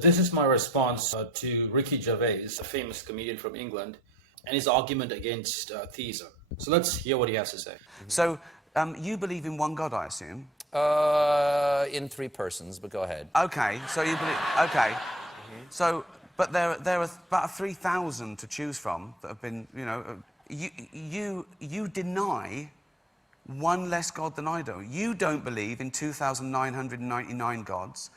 This is my response to Ricky Gervais, a famous comedian from England, and his argument against theism. So let's hear what he has to say. So, you believe in one God, I assume? In three persons, but go ahead. Okay, so you believe... Okay. So, but there are about 3,000 to choose from that have been, you know... You deny one less God than I do. You don't believe in 2,999 gods,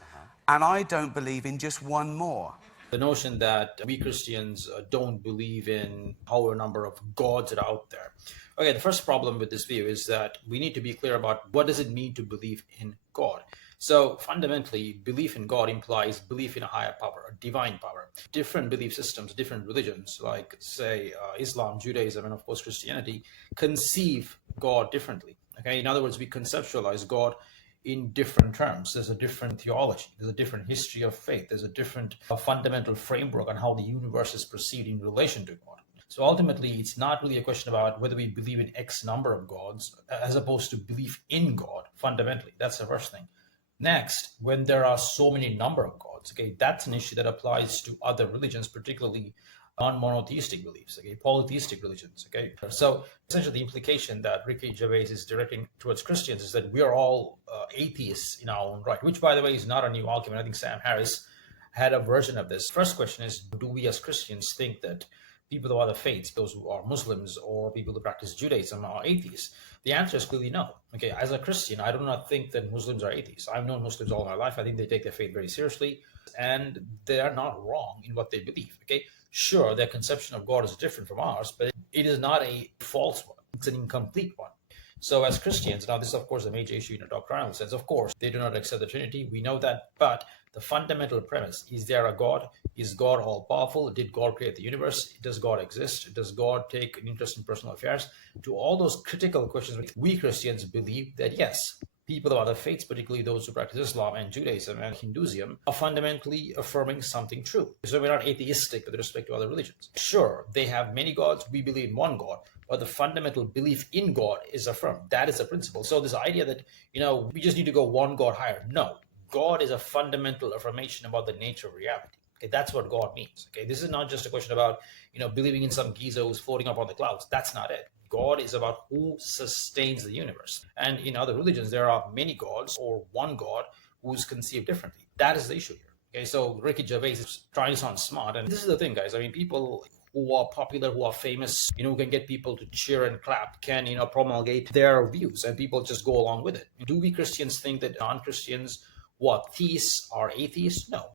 and I don't believe in just one more. The notion that we Christians don't believe in however number of gods that are out there. Okay, the first problem with this view is that we need to be clear about what does it mean to believe in God. So fundamentally, belief in God implies belief in a higher power, a divine power. Different belief systems, different religions, like say Islam, Judaism, and of course Christianity, conceive God differently. Okay, in other words, we conceptualize God in different terms. There's a different theology, there's a different history of faith, there's a different fundamental framework on how the universe is perceived in relation to God. So ultimately, it's not really a question about whether we believe in X number of gods as opposed to belief in God fundamentally. That's the first thing. Next, when there are so many number of gods, okay, that's an issue that applies to other religions, particularly non-monotheistic beliefs, okay, polytheistic religions, okay. So essentially the implication that Ricky Gervais is directing towards Christians is that we are all atheists in our own right, which by the way is not a new argument. I think Sam Harris had a version of this. First question is, do we as Christians think that people of other faiths, those who are Muslims or people who practice Judaism, are atheists? The answer is clearly no. Okay, as a Christian, I do not think that Muslims are atheists. I've known Muslims all my life. I think they take their faith very seriously, and they are not wrong in what they believe. Okay, sure, their conception of God is different from ours, but it is not a false one. It's an incomplete one. So as Christians, now this is of course a major issue in a doctrinal sense. Of course, they do not accept the Trinity. We know that, but the fundamental premise, is there a God? Is God all powerful? Did God create the universe? Does God exist? Does God take an interest in personal affairs? To all those critical questions, we Christians believe that yes, people of other faiths, particularly those who practice Islam and Judaism and Hinduism, are fundamentally affirming something true. So we're not atheistic with respect to other religions. Sure, they have many gods. We believe in one God, but the fundamental belief in God is affirmed. That is the principle. So this idea that, you know, we just need to go one God higher. No, God is a fundamental affirmation about the nature of reality. Okay, that's what God means. Okay, this is not just a question about, you know, believing in some geezer who's floating up on the clouds. That's not it. God is about who sustains the universe. And in other religions, there are many gods or one God who's conceived differently. That is the issue here. Okay, so Ricky Gervais is trying to sound smart. And this is the thing, guys. I mean, people who are popular, who are famous, you know, who can get people to cheer and clap, can, you know, promulgate their views and people just go along with it. Do we Christians think that non-Christians, what, theists are atheists? No.